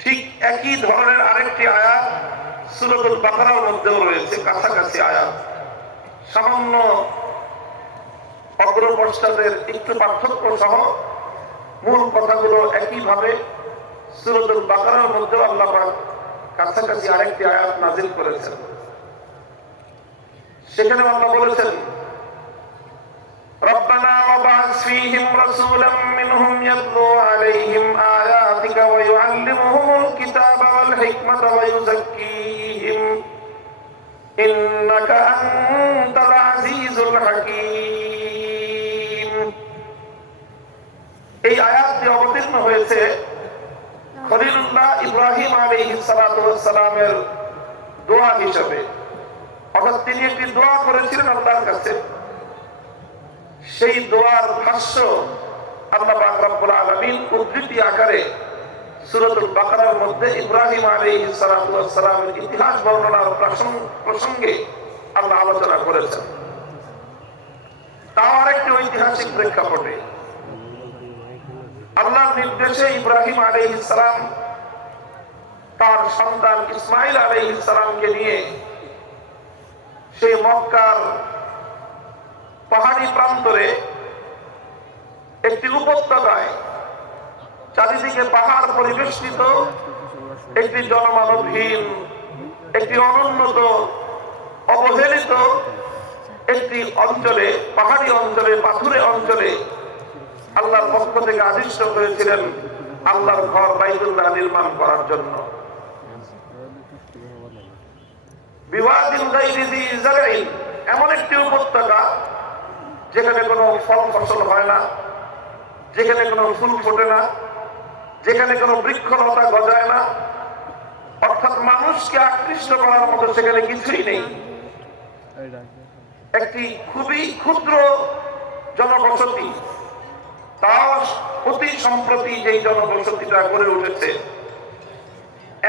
ঠিক একই ধরনের আরেকটি আয়াত সুরতুল বাকারার মধ্যেও রয়েছে কাছাকাছি আয়াত সামান্য অগ্রপশ্চাদের একটু পার্থক্য সহ মূল কথাগুলো একইভাবে সুরতুল বাকারার মধ্যেও আল্লাহ পাক কাছাকাছি আরেকটি আয়াত নাজিল করেছেন সেখানে আল্লাহ বলেছেন ربنا وابعث فيهم رسولا منهم يتلو عليهم آياتك ويعلمهم الكتاب والحكمة ويزكيهم إنك أنت العزيز الحكيم এই আয়াতটি অবতীর্ণ হয়েছে খলিলুল্লাহ ইব্রাহিম আলাইহিস সালাতু ওয়াস সালামের দোয়া হিসাবে অর্থাৎ তিনি একটি দোয়া করেছিলেন আল্লাহর কাছে সেই দোয়ার ভাষ্য আল্লাহ পাক রব্বুল আলামিন উদ্ধৃতি আকারে সূরাতুল বাকারার মধ্যে ইব্রাহিম আলাইহিস সালাতু ওয়াস সালামের ইতিহাস বর্ণনার প্রসঙ্গ- আল্লাহ আলোচনা করেছেন। তাও আরেকটি ঐতিহাসিক প্রেক্ষাপটে। আল্লাহর নির্দেশে ইব্রাহিম আলাইহিস সালাম তার সন্তান ইসমাইল আলাইহিস সালামকে নিয়ে সেই মক্কার পাহাড়ি প্রান্তরে একটি উপত্যকায় চারিদিকে পাহাড় পরিবেষ্টিত, একটি জনমানবহীন, একটি অনুন্নত, অবহেলিত, একটি অঞ্চলে, পাহাড়ি অঞ্চলে, পাথুরে অঞ্চলে আল্লাহর পক্ষ থেকে আদিষ্ট হয়েছিলেন আল্লাহর ঘর বাইতুল্লাহ নির্মাণ করার জন্য। এমন একটি উপত্যকা যেখানে কোনো ফল ফসল হয় না, যেখানে কোনো ফুল ফোটে না যেখানে কোনো বৃক্ষলতা গজায় না, অর্থাৎ মানুষকে আকৃষ্ট করার মতো সেখানে কিছুই নেই। একটি খুবই ক্ষুদ্র জনবসতি তাও অতি সম্প্রতি যেই জনবসতিটা গড়ে উঠেছে,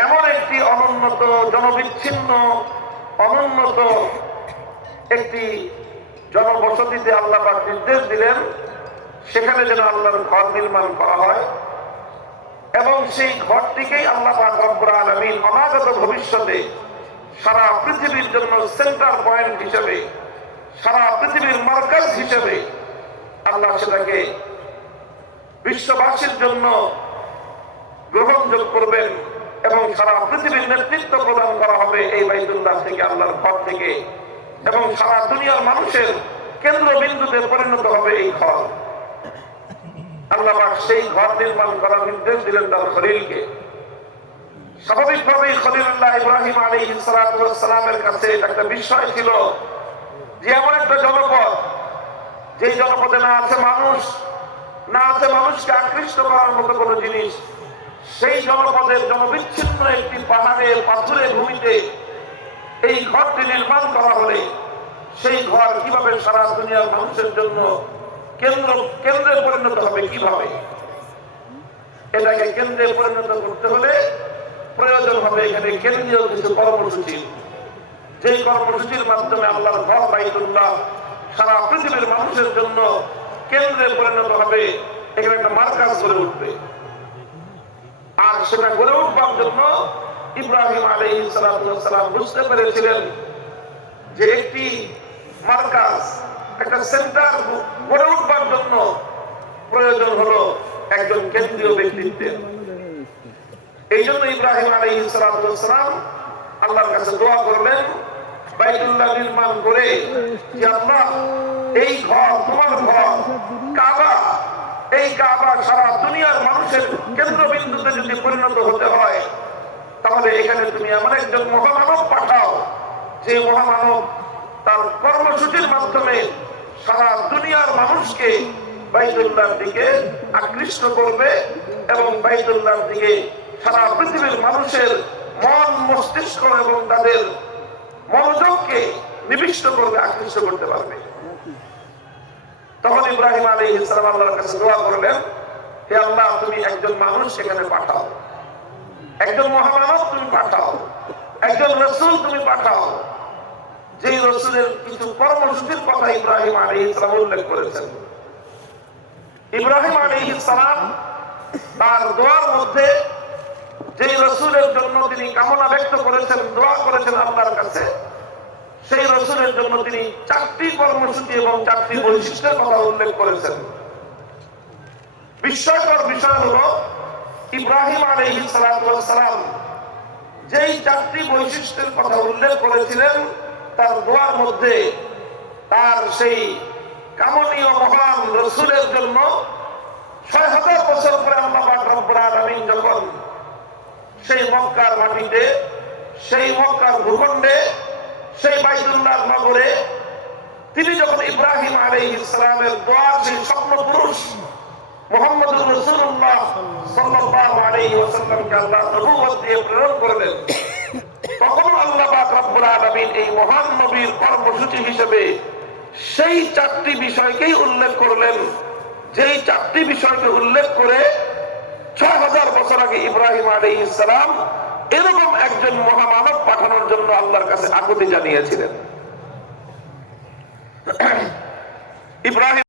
এমন একটি অনুন্নত, জনবিচ্ছিন্ন, অনুন্নত একটি জনবসতিতে আল্লাহ নির্দেশ দিলেন, সেখানে যেন আল্লাহর ঘর নির্মাণ করা হয়। এবং সেই ঘরটিকেই আল্লাহ অনাগত ভবিষ্যতে সারা পৃথিবীর জন্য সেন্টার পয়েন্ট হিসেবে, সারা পৃথিবীর মার্কাজ হিসেবে আল্লাহ সেটাকে বিশ্ববাসীর জন্য গ্রহণযোগ করবেন এবং সারা পৃথিবীর নেতৃত্ব প্রদান করা হবে এই বাইতুল্লাহ থেকে, আল্লাহর ঘর থেকে। এবং সারা দুনিয়ার মানুষের কেন্দ্রবিন্দুতে পরিণত হবে এই ঘর। আল্লাহ সেই ঘর নির্মাণ করার নির্দেশ দিলেন তার খলিলকে। স্বাভাবিকভাবেই খলিলুল্লাহ ইব্রাহিম আলী সালামের কাছে একটা বিষয় ছিল যে এমন একটা জনপদ, যেই জনপদে না আছে মানুষ, না আছে মানুষকে আকৃষ্ট করার মতো কোনো জিনিস, সেই জনপদের জনবিচ্ছিন্ন একটি পাহাড়ের পাথুরে ভূমিতে এই ঘরটি নির্মাণ করা হলে সেই ঘর কীভাবে সারা দুনিয়ার মানুষের জন্য কেন্দ্র, কেন্দ্রে পরিণত হবে কীভাবে? এটাকে কেন্দ্রে পরিণত করতে হলে প্রয়োজন হবে এখানে কেন্দ্রীয় কিছু কর্মসূচি। যেই কর্মসূচির মাধ্যমে আল্লাহর ঘর বাইতুল্লাহ সারা পৃথিবীর মানুষের জন্য কেন্দ্রে পরিণত হবে, এখানে একটা মার্কাজ গড়ে উঠবে। আর সেটা গড়ে উঠবার জন্য ইব্রাহিম আলী সালাম বুঝতে পেরেছিলেন যে একটি মার্কাজ একটা সেন্টার গড়ে উঠবার জন্য প্রয়োজন হলো একজন কেন্দ্রীয় ব্যক্তিত্বের। এই জন্য ইব্রাহিম আলী সালাম আল্লাহর কাছে দোয়া করলেন বাইতুল্লাহ নির্মাণ করে যে আল্লাহ, এই ঘর, তোমার ঘর, কাবা, এই কাবা সারা দুনিয়ার মানুষের কেন্দ্রবিন্দুতে যদি পরিণত হতে হয়, তাহলে এখানে তুমি এমন একজন মহামানব পাঠাও, যে মহামানব তার কর্মসূচির মাধ্যমে সারা দুনিয়ার মানুষকে বাইতুল্লাহর দিকে আকৃষ্ট করবে এবং বাইতুল্লাহর দিকে সারা পৃথিবীর মানুষের মন মস্তিষ্ক এবং তাদের মনোযোগকে নিবিষ্ট করবে, আকৃষ্ট করতে পারবে। তখন ইব্রাহিম আলী ইসলাম আল্লাহর কাছে দোয়া করলেন, হে আল্লাহ, তুমি একজন মানুষ সেখানে পাঠাও। একজন মহামানব তুমি পাঠাও। একজন রসুল তুমি পাঠাও। যে রসুলের কিছু কর্মসূচির কথা ইব্রাহিম আলী ইসলাম উল্লেখ করেছেন। ইব্রাহিম আলী ইসলাম তার দোয়ার মধ্যে যে ব্যক্ত করেছেন, দোয়া করেছেন আল্লাহর কাছে, সেই রসুলের জন্য তিনি চারটি কর্মসূচি এবং চারটি বৈশিষ্ট্যের কথা উল্লেখ করেছেন। বিস্ময়কর বিষয় হলো, ইব্রাহিম আলহি সালাম যেই চারটি বৈশিষ্ট্যের কথা উল্লেখ করেছিলেন তার দোয়ার মধ্যে তার সেই কামনীয় মহান রসুলের জন্য ছয় হাজার বছর পরে আল্লাহ যখন সেই মক্কার মাটিতে, সেই মক্কার ভূখণ্ডে, সেই বাইতুল্লাহ নগরে তিনি যখন ইব্রাহিম আলাইহিস ইসলামের দোয়ার সেই স্বপ্ন পুরুষ মোহাম্মদ রসুল্লাহ সাল্লাল্লাহু আলাইহি ওয়াসাল্লামকে আল্লাহ নবুয়ত দিয়ে প্রেরণ করলেন। রব্বুল আলামিন এই মহান নবীর কর্মসূচি হিসেবে সেই চারটি বিষয়কেই উল্লেখ করলেন। যেই চারটি বিষয়কে উল্লেখ করে ছয় হাজার বছর আগে ইব্রাহিম আলী ইসলাম এরকম একজন মহামানব পাঠানোর জন্য আল্লাহর কাছে আকুতি জানিয়েছিলেন। ইব্রাহিম